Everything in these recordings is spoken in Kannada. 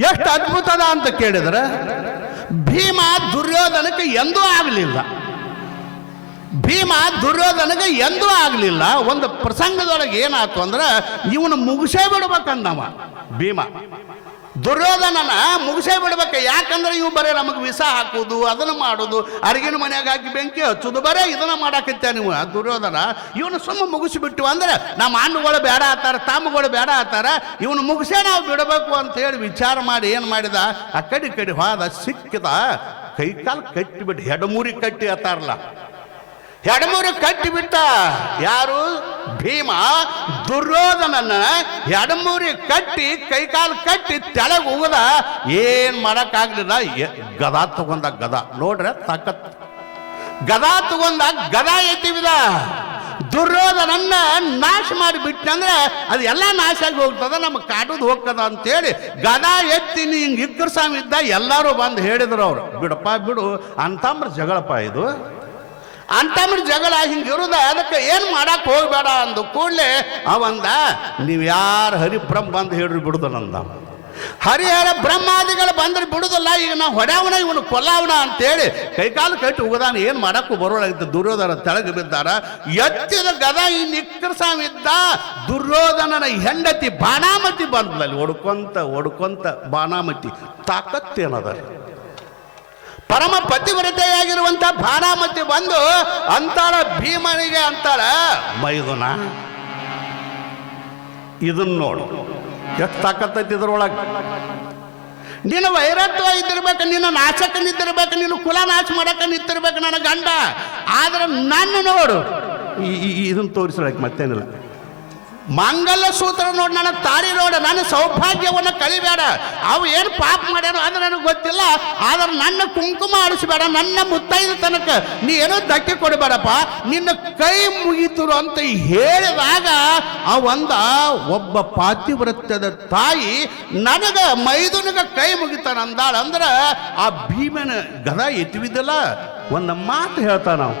ಎಷ್ಟು ಅದ್ಭುತದ ಅಂತ ಕೇಳಿದ್ರೆ, ಭೀಮ ದುರ್ಯೋಧನಕ್ಕೆ ಎಂದೂ ಆಗಲಿಲ್ಲ. ಭೀಮ ದುರ್ಯೋಧನಗೆ ಎಂದೂ ಆಗಲಿಲ್ಲ. ಒಂದು ಪ್ರಸಂಗದೊಳಗೆ ಏನಾಯ್ತು ಅಂದ್ರೆ, ಇವನು ಮುಗಿಸೇ ಬಿಡ್ಬೇಕಂದವ ಭೀಮ. ದುರ್ಯೋಧನನ ಮುಗಿಸೇ ಬಿಡ್ಬೇಕು. ಯಾಕಂದ್ರೆ ಇವು ಬರೀ ನಮಗೆ ವಿಷ ಹಾಕೋದು, ಅದನ್ನು ಮಾಡೋದು ಅರಿಗಿನ ಮನೆಯಾಗ ಹಾಕಿ ಬೆಂಕಿ ಹಚ್ಚೋದು, ಬರೇ ಇದನ್ನ ಮಾಡಾಕತ್ತೆ ನೀವು ದುರ್ಯೋಧನ. ಇವನು ಸುಮ್ಮ ಮುಗಿಸಿಬಿಟ್ಟು ಅಂದ್ರೆ ನಮ್ಮ ಹಣ್ಣುಗಳು ಬೇಡ ಆತಾರ, ತಾಮಗಳು ಬೇಡ ಆತಾರ, ಇವನು ಮುಗಿಸೇ ನಾವು ಬಿಡಬೇಕು ಅಂತ ಹೇಳಿ ವಿಚಾರ ಮಾಡಿ ಏನು ಮಾಡಿದ? ಆ ಕಡಿ ಕಡಿ ಹೋದ, ಸಿಕ್ಕಿದ. ಕೈಕಾಲು ಕಟ್ಟಿಬಿಟ್ಟು ಹೆಡಮೂರಿ ಕಟ್ಟಿ ಅತ್ತಾರಲ್ಲ ಎಡಮೂರು ಕಟ್ಟಿಬಿಟ್ಟ. ಯಾರು? ಭೀಮ, ದುರ್ಯೋಧನನ್ನ ಎಡಮೂರಿ ಕಟ್ಟಿ, ಕೈಕಾಲು ಕಟ್ಟಿ ತೆಳಗೆ ಉಗದ. ಏನ್ ಮಾಡಕ್ಕಾಗ್ಲಿಲ್ಲ? ಗದಾ ತಗೊಂಡ ಗದಾ. ನೋಡ್ರೆ ತಾಕತ್. ಗದಾ ತಗೊಂಡ ಗದಾ ಎತ್ತಿವಿದ ದುರ್ಯೋಧನನ್ನ ನಾಶ ಮಾಡಿಬಿಟ್ಟಂದ್ರೆ ಅದು ಎಲ್ಲ ನಾಶ ಆಗಿ ಹೋಗ್ತದ. ನಮಗೆ ಕಾಟುದು ಹೋಗ್ತದ ಅಂತೇಳಿ ಗದಾ ಎತ್ತಿ ಹಿಂಗೆ ಇಕ್ಕರ್ ಸ್ವಾಮಿ ಇದ್ದ ಎಲ್ಲರೂ ಬಂದು ಹೇಳಿದ್ರು ಅವರು. ಬಿಡಪ್ಪ, ಬಿಡು. ಅಂತಂಬ್ರ ಜಗಳಪ್ಪ ಇದು. ಅಂತಂದ್ರೆ ಜಗಳ ಹಿಂಗೆ ಇರೋದ, ಅದಕ್ಕೆ ಏನು ಮಾಡಕ್ಕೆ ಹೋಗ್ಬೇಡ ಅಂದು ಕೂಡಲೇ ಅವಂದ, ನೀವು ಯಾರು ಹರಿಬ್ರಹ್ಮ ಬಂದು ಹೇಳ್ರಿ ಬಿಡುದನಂದ ಹರಿಹರ ಬ್ರಹ್ಮಾದಿಗಳು ಬಂದ್ರೆ ಬಿಡುದಲ್ಲ, ಈಗ ನಾವು ಹೊಡ್ಯಾವನ, ಇವನು ಕೊಲ್ಲಾವನ ಅಂತೇಳಿ ಕೈಕಾಲು ಕಟ್ಟಿ ಉಗದಾನ, ಏನು ಮಾಡಕ್ಕೂ ಬರೋಳಾಗಿತ್ತು ದುರ್ಯೋಧನ ತೆಳಗೆ ಬಿದ್ದಾರ. ಎತ್ತಿದ ಗದ ಈ ನಿಕ್ಕರ್ಸಾಮ ಇದ್ದ, ದುರ್ಯೋಧನನ ಹೆಂಡತಿ ಬಾಣಾಮತಿ ಬಂದ್ಲಲ್ಲಿ ಒಡ್ಕೊಂತ ಒಡ್ಕೊಂತ ಬಾಣಾಮತಿ, ತಾಕತ್ತೇನದ? ಪರಮ ಪತಿವ್ರತೆಯಾಗಿರುವಂತ ಭಾನಾಮತಿ ಬಂದು ಅಂತಾಳ ಭೀಮನಿಗೆ ಅಂತಾಳ, ಮೈದುನ ಇದನ್ನ ನೋಡು, ಎಷ್ಟು ತಾಕತ್ತೈತಿ ಇದ್ರೊಳಗೆ? ನಿನ್ನ ವೈರತ್ವ ಇದ್ದಿರ್ಬೇಕು, ನಿನ್ನ ನಾಶಕ ನಿಂತಿರ್ಬೇಕು ನಿನ್ನ ಕುಲ ನಾಶ ಮಾಡಕ ನಿಂತಿರ್ಬೇಕು ನನ್ನ ಗಂಡ. ಆದ್ರೆ ನನ್ನ ನೋಡು ಇದನ್ನ ತೋರಿಸಲಕ್ಕೆ ಮತ್ತೇನಿಲ್ಲ. ಮಂಗಲ ಸೂತ್ರ ನೋಡಿ ನನ್ನ ತಾಳಿ ನೋಡ, ನನ್ನ ಸೌಭಾಗ್ಯವನ್ನು ಕಳಿಬೇಡ. ಅವು ಏನು ಪಾಪ ಮಾಡ್ಯಾನೋ ಅದು ನನಗೆ ಗೊತ್ತಿಲ್ಲ, ಆದ್ರೆ ನನ್ನ ಕುಂಕುಮ ಆಡಿಸಬೇಡ ನನ್ನ ಮುತ್ತೈದ ತನಕ. ನೀ ಏನೋ ಧಕ್ಕೆ ಕೊಡಬೇಡಪ್ಪ, ನಿನ್ನ ಕೈ ಮುಗಿತರು ಅಂತ ಹೇಳಿದಾಗ ಆ ಒಂದ ಒಬ್ಬ ಪಾತಿವೃತ್ಯದ ತಾಯಿ ನನಗ, ಮೈದುನಗ ಕೈ ಮುಗಿತಾನ ಅಂದಾಳ ಅಂದ್ರೆ ಆ ಭೀಮನ ಗದ ಎತ್ತುವಿದ್ದಲ್ಲ ಒಂದು ಮಾತು ಹೇಳ್ತಾನ ನಾವು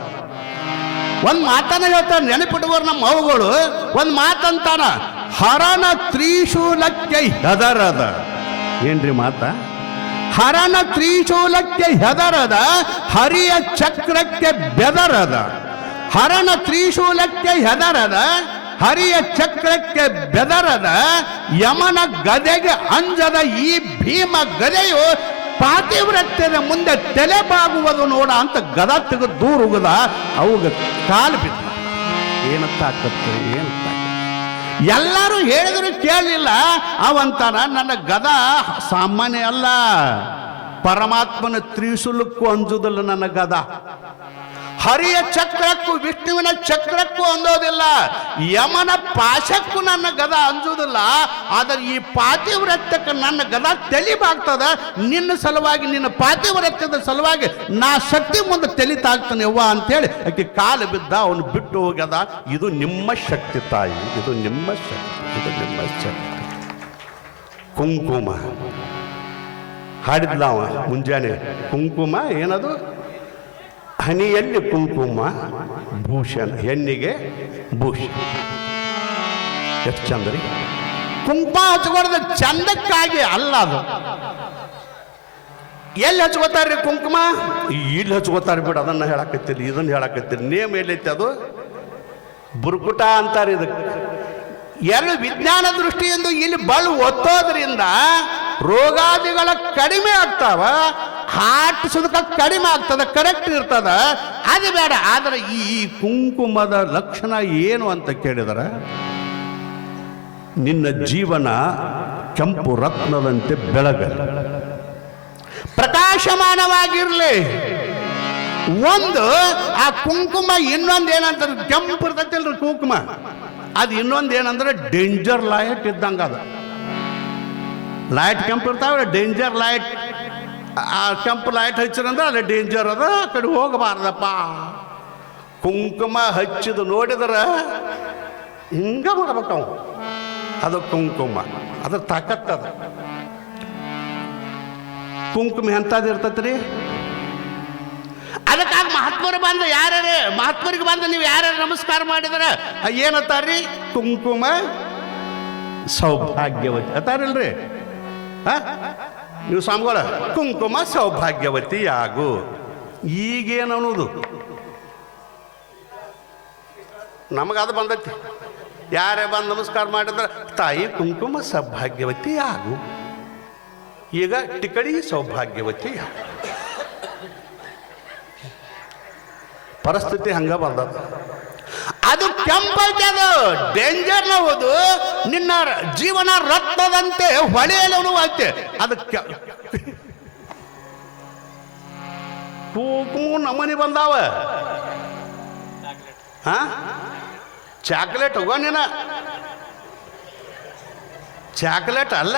ಒಂದ್ ಮಾತನ್ನ ಹೇಳ್ತಾನೆ ನೆನಪಿಡುವರು ನಮ್ಮ ಅವುಗಳು ಒಂದ್ ಮಾತಂತಾನ, ಹರನ ತ್ರಿಶೂಲಕ್ಕೆ ಹೆದರದ. ಏನ್ರಿ ಮಾತ? ಹರನ ತ್ರಿಶೂಲಕ್ಕೆ ಹೆದರದ, ಹರಿಯ ಚಕ್ರಕ್ಕೆ ಬೆದರದ. ಹರನ ತ್ರಿಶೂಲಕ್ಕೆ ಹೆದರದ, ಹರಿಯ ಚಕ್ರಕ್ಕೆ ಬೆದರದ, ಯಮನ ಗದೆಗೆ ಅಂಜದ ಈ ಭೀಮ ಗದೆಯು ಪಾತಿವ್ರತ್ಯದ ಮುಂದೆ ತಲೆ ಬಾಗುವುದು ನೋಡ ಅಂತ ಗದ ತೆಗೆದು ದೂರ ಉಗದ, ಅವಾಗ ಕಾಲು ಬಿದ್ದ. ಏನು ಏನಂತ ಎಲ್ಲರೂ ಹೇಳಿದ್ರು ಕೇಳಲಿಲ್ಲ ಅವಂತಾನ ನನ್ನ ಗದ ಸಾಮಾನ್ಯ ಅಲ್ಲ. ಪರಮಾತ್ಮನ ತ್ರಿಶೂಲಕ್ಕೂ ಅಂಜುದಿಲ್ಲ ನನ್ನ ಗದ. ಹರಿಯ ಚಕ್ರಕ್ಕೂ, ವಿಷ್ಣುವಿನ ಚಕ್ರಕ್ಕೂ ಅಂದೋದಿಲ್ಲ. ಯಮನ ಪಾಶಕ್ಕೂ ನನ್ನ ಗದ ಅಂಜುವುದಿಲ್ಲ ಆದರೆ ಈ ಪಾತಿವ್ರತ್ಯಕ್ಕೆ ನನ್ನ ಗದ ತೆಲಿಬಾಗ್ತದ. ನಿನ್ನ ಸಲುವಾಗಿ, ನಿನ್ನ ಪಾತಿವ್ರತ್ಯದ ಸಲುವಾಗಿ ನಾ ಶಕ್ತಿ ಮುಂದೆ ತೆಲಿತಾಗ್ತಾನೆ ಯವ್ವ ಅಂತೇಳಿ ಆಕೆ ಕಾಲು ಬಿದ್ದ ಅವನು ಬಿಟ್ಟು ಹೋಗ್ಯದ. ಇದು ನಿಮ್ಮ ಶಕ್ತಿ ತಾಯಿ, ಇದು ನಿಮ್ಮ ಶಕ್ತಿ, ಇದು ನಿಮ್ಮ ಶಕ್ತಿ. ಕುಂಕುಮ. ಹಾಡಿದ್ಲ ಅವ ಮುಂಜಾನೆ. ಕುಂಕುಮ ಏನದು? ಹನಿಯಲ್ಲಿ ಕುಂಕುಮ, ಭೂಷಣ, ಹೆಣ್ಣಿಗೆ ಭೂಷಣ. ಎಷ್ಟು ಚಂದ್ರಿ ಕುಂಕುಮ ಹಚ್ಕೊಡೋದು ಚಂದಕ್ಕಾಗಿ ಅಲ್ಲ ಅದು. ಎಲ್ಲಿ ಹಚ್ಕೋತಾರ್ರಿ ಕುಂಕುಮ? ಇಲ್ಲಿ ಹಚ್ಕೋತಾರ ಬಿಡು, ಅದನ್ನು ಹೇಳಕತ್ತೀರಿ ಇದನ್ನು ಹೇಳಕತ್ತೀರಿ ನೇಮ್ ಎಲ್ಲೈತಿ ಅದು? ಬುರ್ಕುಟ ಅಂತಾರೆ ಇದಕ್ಕೆ ಎರಡು ವಿಜ್ಞಾನ ದೃಷ್ಟಿಯಿಂದ ಇಲ್ಲಿ ಬಳು ಒತ್ತೋದ್ರಿಂದ ರೋಗಾದಿಗಳ ಕಡಿಮೆ ಆಗ್ತಾವ ಹಾರ್ಟ್ ಸುದಕ ಕಡಿಮೆ ಆಗ್ತದ ಕರೆಕ್ಟ್ ಇರ್ತದ. ಅದು ಬೇಡ. ಆದರೆ ಈ ಕುಂಕುಮದ ಲಕ್ಷಣ ಏನು ಅಂತ ಕೇಳಿದರೆ, ನಿನ್ನ ಜೀವನ ಕೆಂಪು ರತ್ನದಂತೆ ಬೆಳಗಲಿ. ಪ್ರಕಾಶಮಾನವಾಗಿರಲಿ. ಒಂದು, ಆ ಕುಂಕುಮ ಇನ್ನೊಂದು ಏನಂತ ಕೆಂಪು ಇರ್ತೈತಿಲ್ರಿ ಕುಂಕುಮ. ಅದು ಇನ್ನೊಂದು ಏನಂದ್ರೆ ಡೇಂಜರ್ ಲೈಟ್ ಇದ್ದಂಗೆ ಅದು. ಲೈಟ್ ಕೆಂಪು ಇರ್ತಾವೆ ಡೇಂಜರ್ ಲೈಟ್ ಆ ಕೆಂಪು ಲೈಟ್ ಹಚ್ಚಿರಂದ್ರೆ ಅಲ್ಲಿ ಡೇಂಜರ್ ಅದ ಕಡೆ ಹೋಗಬಾರ್ದಪ್ಪ. ಕುಂಕುಮ ಹಚ್ಚಿದ ನೋಡಿದ್ರೆ ಹಿಂಗ ಮಾಡ್ಬೇಕು ಅದು ಕುಂಕುಮ, ಅದ್ರ ತಾಕತ್ತದ ಕುಂಕುಮ ಎಂಥದ್ದು ಇರ್ತೈತ್ರಿ? ಅದಕ್ಕಾಗಿ ಮಹಾತ್ಮರು ಬಂದು ಯಾರ್ಯಾರು, ಮಹಾತ್ಮರಿಗೆ ಬಂದು ನೀವು ಯಾರು ನಮಸ್ಕಾರ ಮಾಡಿದ್ರೆ ಏನತ್ತಾರ್ರಿ ಕುಂಕುಮ ಸೌಭಾಗ್ಯವತಿ. ಅತಾರಲ್ರಿ? ಆ? ನೀವು ಸ್ವಾಮಿಗಳ, ಕುಂಕುಮ ಸೌಭಾಗ್ಯವತಿ ಆಗು ಈಗೇನು ಅನ್ನೋದು ನಮಗದು ಬಂದೈತಿ. ಯಾರೇ ಬಂದು ನಮಸ್ಕಾರ ಮಾಡಿದ್ರೆ, ತಾಯಿ ಕುಂಕುಮ ಸೌಭಾಗ್ಯವತಿ ಆಗು ಈಗ ಟಿಕಡಿ ಸೌಭಾಗ್ಯವತಿ ಪರಿಸ್ಥಿತಿ ಹಂಗ ಬಂದದ. ಅದು ಕೆಂಪೈತೆ ಅದು ಡೇಂಜರ್ ಹೌದು. ನಿನ್ನ ಜೀವನ ರಕ್ತದಂತೆ ಹೊಳೆಯಲು ಐತೆ ಅದು ಕೂಕು ನಮನಿ ಬಂದಾವ. ಹಾ? ಚಾಕ್ಲೇಟ್ ಹೋಗೋ ನೀನ. ಚಾಕ್ಲೇಟ್ ಅಲ್ಲ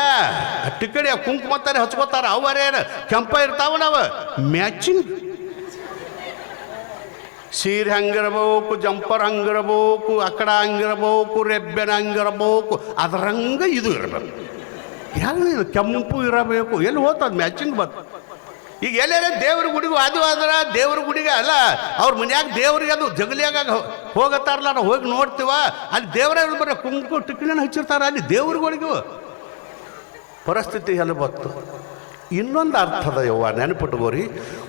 ಟಿಕಡಿ ಕುಂಕುಮತ್ತಾರೆ ಹಚ್ಕೋತಾರ. ಅವರೇನು ಕೆಂಪ ಇರ್ತಾವ ನಾವು ಮ್ಯಾಚಿಂಗ್ ಸೀರೆ ಹಂಗಿರಬೇಕು ಜಂಪರ್ ಹಂಗಿರಬೇಕು ಅಕಡ ಹಂಗಿರಬೇಕು ರೆಬ್ಬೆನ ಹಂಗಿರಬೇಕು ಅದರಂಗ ಇದು ಇರಬೇಕು. ಯಾರು ಇದು ಕೆಂಪು ಇರಬೇಕು. ಎಲ್ಲಿ ಹೋತದ ಮ್ಯಾಚಿಂಗ್ ಬಂತು. ಈಗ ಎಲ್ಲೆಲ್ಲ ದೇವ್ರ ಗುಡಿಗೂ ಅದು ಆದ್ರ ದೇವ್ರ ಗುಡಿಗೆ ಅಲ್ಲ, ಅವ್ರ ಮನ್ಯಾಗ ದೇವ್ರಿಗೆ ಅದು ಜಗಲಿಯಾಗ ಹೋಗತ್ತಾರಲ್ಲ, ನಾವು ಹೋಗಿ ನೋಡ್ತೀವ, ಅಲ್ಲಿ ದೇವರ ಬರ ಕುಂಕು ಟಿಕ್ಕಿನ ಹಚ್ಚಿರ್ತಾರ, ಅಲ್ಲಿ ದೇವ್ರಗಳಿಗೂ ಪರಿಸ್ಥಿತಿ ಎಲ್ಲ ಬಂತು ಇನ್ನೊಂದು ಅರ್ಥದ ಯವ್ವ ನೆನಪಿಟ್ಕೋರಿ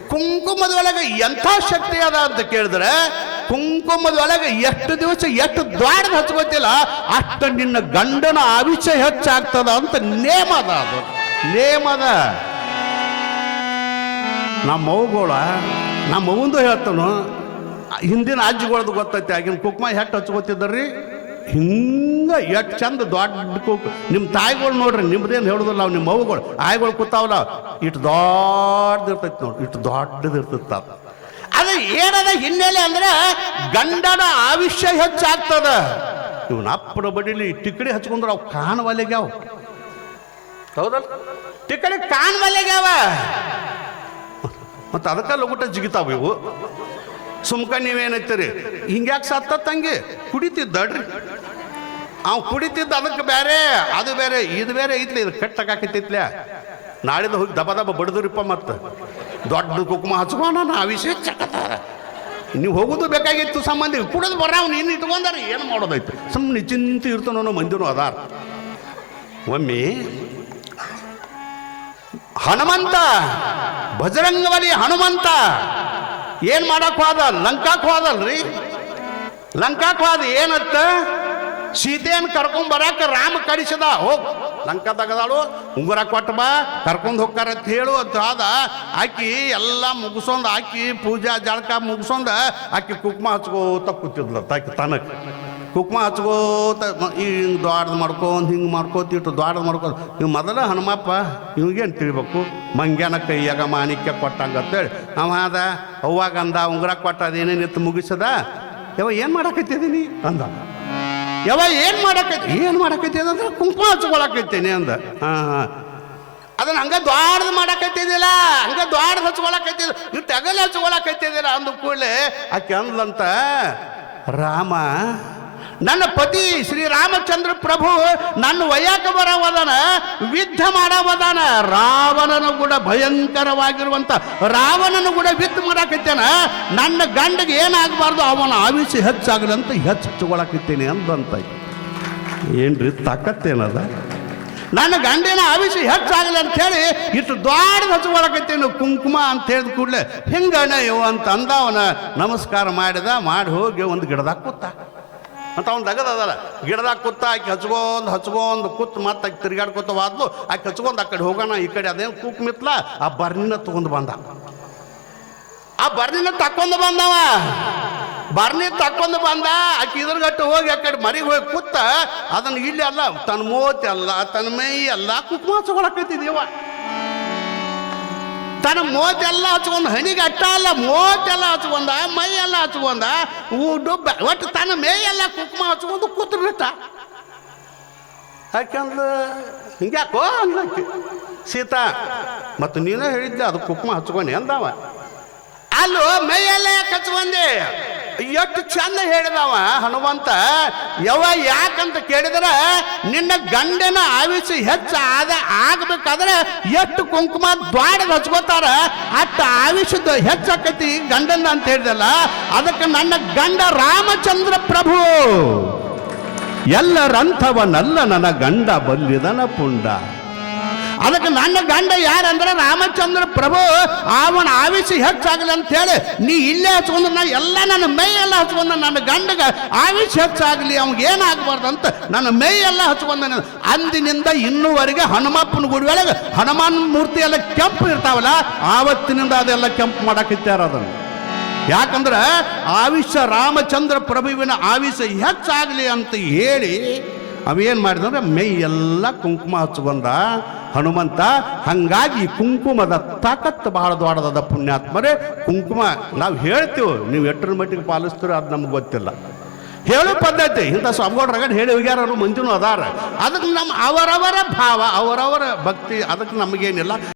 ಕುಂಕುಮದ ಒಳಗೆ ಎಂಥ ಶಕ್ತಿ ಅದ ಅಂತ ಕೇಳಿದ್ರೆ, ಕುಂಕುಮದ ಒಳಗೆ ಎಷ್ಟು ದಿವಸ ಎಷ್ಟು ದ್ವಾರದ ಹಚ್ಕೋತಿಲ್ಲ ಅಷ್ಟು ನಿನ್ನ ಗಂಡನ ಆವಿಷ ಹೆಚ್ಚಾಗ್ತದ ಅಂತ ನೇಮ ಅದ ಅದು. ನೇಮದ ನಮ್ಮ ಅವುಗಳ ನಮ್ಮ ಅವಂದು ಹೇಳ್ತಾನು, ಹಿಂದಿನ ಅಜ್ಜಿಗಳದ್ದು ಗೊತ್ತೈತಿ, ಆಗಿನ ಕುಕ್ಮ ಹೆಟ್ಟು ಹಚ್ಕೋತಿದ್ದರ್ರಿ ಹಿಂಗ ಎಷ್ಟು ಚಂದ ದೊಡ್ಡ ನಿಮ್ಮ ತಾಯಿಗಳು ನೋಡ್ರಿ, ನಿಮ್ದೇನು ಹೇಳುದಿಲ್ಲ ಅವು ನಿಮ್ಮ ಮಗುಗಳು ಆಯ್ಗಳು ಕೂತಾವಲ್ಲ ಇಟ್ಟು ದೊಡ್ಡದು ಇರ್ತೈತಿ ನೋಡ್ರಿ ಇಟ್ಟು ದೊಡ್ಡದು ಇರ್ತೈತೆ ಅದು ಏನದ ಹಿನ್ನೆಲೆ ಅಂದ್ರೆ ಗಂಡನ ಆವಿಷ್ಯ ಹೆಚ್ಚಾಗ್ತದ. ಇವನ ಅಪ್ಪನ ಬಡಿಲಿ ಟಿಕ್ಕಡಿ ಹಚ್ಕೊಂಡ್ರೆ ಅವು ಕಾಣವಲೆಗ್ಯಾವ ಹೌದಲ್ಲ? ಟಿಕಡಿ ಕಾಣವಲೆಗ್ಯಾವ ಮತ್ತು ಅದಕ್ಕೆ ಲಗುಟ ಜಿಗಿತಾವ ಇವು. ಸುಮ್ಕ ನೀವೇನೈತಿರಿ? ಹಿಂಗ್ಯಾಕೆ ಸತ್ತ ತಂಗಿ ಕುಡಿತಿದ್ದಡ್ರಿ ಅವ್ ಕುಡಿತಿದ್ದ ಅದಕ್ಕೆ ಬೇರೆ ಅದು ಬೇರೆ ಇದು ಬೇರೆ ಐತ್ಲಿ, ಇದು ಕಟ್ಟಕಾಕೈತಿತ್ಲ ನಾಳಿದ ಹೋಗಿ ದಬ ದಬ ಬಡದುರಿಪ್ಪ ಮತ್ತೆ. ದೊಡ್ಡ ಕುಕುಮ ಹಚ್ಕೋಣ ನಾ ವಿಷಯ ನೀವು ಹೋಗೋದು ಬೇಕಾಗಿತ್ತು ಸಂಬಂಧಿ, ಕುಡಿದು ಬರಾವ್ ನೀನು ಇಟ್ಕೊಂಡಾರೆ, ಏನು ಮಾಡೋದೈತೆ ಸುಮ್ಮನೆ ಚಿಂತೆ ಇರ್ತಾನೋ ಮಂದಿನೂ ಅದಾರ. ಒಮ್ಮೆ ಹನುಮಂತ ಬಜರಂಗವಲಿ ಹನುಮಂತ ಏನ್ ಮಾಡಕ್ ಹೋದ? ಲಂಕಾಕ್ ಹೋದಲ್ರಿ. ಲಂಕಾಕ್ ಹೋದ ಏನತ್ತ? ಸೀತೆಯನ್ನು ಕರ್ಕೊಂಡ್ ಬರಾಕ ರಾಮ ಕಳಿಸದ. ಹೋಗ್. ಲಂಕಾ ತಗದಾಳು. ಉಂಗುರ ಕೊಟ್ಟ ಬಾ, ಕರ್ಕೊಂಡು ಹೋಗ್ತಾರ ಅಂತ ಹೇಳು ಅಂತ ಆದ. ಆಕಿ ಎಲ್ಲ ಮುಗಿಸೊಂದು, ಆಕಿ ಪೂಜಾ ಜಳಕ ಮುಗಿಸೊಂದ, ಆಕಿ ಕುಕ್ಮ ಹಚ್ಕೋತ ಕೂತಿದ್ಲ ಆಕಿ ತನಕ. ಕುಕ್ಮ ಹಚ್ಕೋತ ಹಿಂಗೆ ದ್ವಾಡ್ದು ಮಾಡ್ಕೊಂಡು ಹಿಂಗೆ ಮಾಡ್ಕೋತ ಇಟ್ಟು ದ್ವಾಡ್ದು ಮಾಡ್ಕೊ. ಇವ್ ಮೊದಲ ಹನುಮಪ್ಪ ಇವ್ಗೇನು ತಿಳಿಬೇಕು? ಮಂಗ್ಯಾನ ಕೈಯಾಗ ಮಾಣಿಕ್ಯ ಕೊಟ್ಟಂಗತ್ತೇಳಿ. ಅವ ಅದ ಅವಾಗ ಅಂದ, ಉಂಗುರ ಕೊಟ್ಟ ಅದೇನೇನಿತ್ತು ಮುಗಿಸದ? ಯಾವ ಏನು ಮಾಡಕತ್ತಿದ್ದೀನಿ ಅಂದ. ಯಾವ ಏನು ಮಾಡಕೈತಿ ಏನು ಮಾಡಕೈತಿ ಅಂದ್ರೆ ಕುಂಕುಮ ಹಚ್ಕೊಳಕೈತೀನಿ ಅಂದ. ಹಾಂ ಹಾಂ. ಅದನ್ನ ಹಂಗೆ ದ್ವಾಡ್ದು ಮಾಡಕತ್ತಿದ್ದಿಲ್ಲ ಹಂಗೆ ದ್ವಾಡ್ದು ಹಚ್ಕೊಳಕತ್ತಿದ್ದ ಇಟ್ಟು ಅಗಲ ಹಚ್ಕೊಳಕತ್ತಿದ್ದಿಲ್ಲ ಅಂದ ಕೂಡಲೇ ಆಕೆ ಅಂದ್ಲಂತ, ರಾಮ ನನ್ನ ಪತಿ ಶ್ರೀರಾಮಚಂದ್ರ ಪ್ರಭು ನನ್ನ ವಯಾಕ ಬರವದನ ಯುದ್ಧ ಮಾಡವದಾನ ರಾವಣನ ಕೂಡ ಭಯಂಕರವಾಗಿರುವಂತ ರಾವಣನ ಕೂಡ ಯುದ್ಧ ಮಾಡಾಕತ್ತೇನ? ನನ್ನ ಗಂಡಗೆ ಏನಾಗಬಾರ್ದು ಅವನ ಆವಿಷ ಹೆಚ್ಚಾಗದಂತ ಹೆಚ್ಚು ಹಚ್ಕೊಳಕತ್ತೀನಿ ಅಂದಂತ ಏನ್ರಿ ತಾಕತ್ತೇನದ? ನನ್ನ ಗಂಡಿನ ಆವಿಷ ಹೆಚ್ಚಾಗಲಿ ಅಂತ ಹೇಳಿ ಇಷ್ಟು ದೊಡ್ಡ ಹಚ್ಕೊಳಕತ್ತೀನಿ ಕುಂಕುಮ ಅಂತ ಹೇಳಿದ ಕೂಡಲೇ ಹಿಂಗಣ್ಣ ಇವು ಅಂತ ಅಂದ ಅವನ. ನಮಸ್ಕಾರ ಮಾಡಿದ ಮಾಡಿ ಹೋಗಿ ಒಂದು ಗಿಡದಾಗ ಕೂತ. ಅಂತ ಅವ್ನು ದಗದಲ್ಲ ಗಿಡದಾಗ ಕೂತ ಆಕೆ ಹಚ್ಕೊಂದು ಹಚ್ಕೊಂದು ಕೂತ್ ಮತ್ತೆ ಆಕೆ ತಿರ್ಗಾಡ್ಕೊತ ವಾದ್ಲು, ಆಕೆ ಹಚ್ಕೊಂಡು ಆ ಕಡೆ ಹೋಗೋಣ, ಈ ಕಡೆ ಅದೇನು ಕೂಕ್ ಮಿತ್ಲ, ಆ ಬರ್ನಿನ ತಗೊಂಡು ಬಂದ. ಆ ಬರ್ನಿನ ತಕ್ಕೊಂಡು ಬಂದವ. ಬರ್ನಿ ತಕ್ಕೊಂಡು ಬಂದ, ಆಕೆ ಇದ್ರಗಟ್ಟು ಹೋಗಿ ಆ ಕಡೆ ಮರಿಗೆ ಹೋಗಿ ಕೂತ ಅದನ್ನ ಇಲ್ಲಿ ಅಲ್ಲ ತನ್ನ ಮೋತಿ ಅಲ್ಲ ತನ್ನ ಮೈ ಅಲ್ಲ ಕುಕ್ಮ ಹಚ್ಕೊಳಕತ್ತಿದೀವ ತನ್ನ ಮೋತೆಲ್ಲ ಹಚ್ಕೊಂಡು ಹಣಿಗೆ ಅಟ್ಟ ಅಲ್ಲ, ಮೋತೆಲ್ಲ ಹಚ್ಕೊಂಡ ಮೈ ಎಲ್ಲ ಹಚ್ಕೊಂಡ ಡುಬ್ಬ, ಒಟ್ಟು ತನ್ನ ಮೇಯೆಲ್ಲ ಕುಕ್ಮ ಹಚ್ಕೊಂಡು ಕೂತ್ರು ಬಿಟ್ಟ ಯಾಕಂದ್ರೆ ಹಿಂಗ್ಯಾಕೋ ಅಂದ್ಲಕ್ಕಿ ಸೀತಾ, ಮತ್ತು ನೀನೇ ಹೇಳಿದ್ದೆ ಅದು ಕುಕ್ಮ ಹಚ್ಕೊಂಡೆ ಅಂದವ. ಅಲ್ಲೋ ಎಲ್ಲ ಯಾಕೆ ಹಚ್ಕೊಂಡೆ? ಎಷ್ಟು ಚಂದ ಹೇಳಿದವ ಹನುಮಂತ ಯವ ಯಾಕಂತ ಕೇಳಿದ್ರೆ ನಿನ್ನ ಗಂಡನ ಆವಿಸಿ ಹೆಚ್ಚು ಆದ ಆಗ್ಬೇಕಾದ್ರೆ ಎಷ್ಟು ಕುಂಕುಮ ದ್ವಾಡದ ಹಚ್ಕೋತಾರ, ಅಷ್ಟು ಆಯುಷ್ಯದ ಹೆಚ್ಚಾಕತಿ ಗಂಡನ ಅಂತ ಹೇಳಿದಲ್ಲ, ಅದಕ್ಕೆ ನನ್ನ ಗಂಡ ರಾಮಚಂದ್ರ ಪ್ರಭು. ಎಲ್ಲರಂಥವನಲ್ಲ ನನ್ನ ಗಂಡ ಬಲ್ಲಿದನ ಪುಂಡ. ಅದಕ್ಕೆ ನನ್ನ ಗಂಡ ಯಾರಂದ್ರೆ ರಾಮಚಂದ್ರ ಪ್ರಭು ಅವನ ಆವಿಷ ಹೆಚ್ಚಾಗಲಿ ಅಂತ ಹೇಳಿ, ನೀ ಇಲ್ಲೇ ಹಚ್ಕೊಂಡ್ರೆ ನಾ ಎಲ್ಲ ನನ್ನ ಮೈ ಎಲ್ಲ ಹಚ್ಕೊಂಡ ನನ್ನ ಗಂಡಗ ಆವಿಷ ಹೆಚ್ಚಾಗಲಿ, ಅವ್ನಿಗೆ ಏನಾಗಬಾರ್ದು ಅಂತ ನನ್ನ ಮೈ ಎಲ್ಲ ಹಚ್ಕೊಂಡ ಅಂದಿನಿಂದ ಇನ್ನೂವರೆಗೆ ಹನುಮಪ್ಪನ ಗುಡಿ ಒಳಗೆ ಹನುಮಾನ್ ಮೂರ್ತಿ ಎಲ್ಲ ಕೆಂಪು ಇರ್ತಾವಲ್ಲ, ಆವತ್ತಿನಿಂದ ಅದೆಲ್ಲ ಕೆಂಪು ಮಾಡಾಕಿತ್ಯಾರ ಅದನ್ನು. ಯಾಕಂದ್ರೆ ಆವಿಷ ರಾಮಚಂದ್ರ ಪ್ರಭುವಿನ ಆವಿಷ ಹೆಚ್ಚಾಗಲಿ ಅಂತ ಹೇಳಿ ಅವೇನು ಮಾಡಿದಂದ್ರೆ ಮೈ ಎಲ್ಲ ಕುಂಕುಮ ಹಚ್ಕೊಂಡ ಹನುಮಂತ, ಹಂಗಾಗಿ ಕುಂಕುಮದ ತಾಕತ್ತು ಬಹಳ ದೊಡ್ಡದದ ಪುಣ್ಯಾತ್ಮರೇ. ಕುಂಕುಮ, ನಾವು ಹೇಳ್ತೀವಿ, ನೀವು ಎಟ್ಟರ ಮಟ್ಟಿಗೆ ಪಾಲಿಸ್ತೀರೋ ಅದು ನಮ್ಗೆ ಗೊತ್ತಿಲ್ಲ. ಹೇಳೋ ಪದ್ಧತಿ, ಇಂಥ ಸ್ವಾಮಿಗೌಡ್ರಾಗ ಹೇಳಿ ಹೋಗ್ಯಾರ ಮಂಜುನೂ ಅದಾರ. ಅದಕ್ಕೆ ನಮ್ಮ ಅವರವರ ಭಾವ, ಅವರವರ ಭಕ್ತಿ ಅದಕ್ಕೆ ನಮಗೇನಿಲ್ಲ.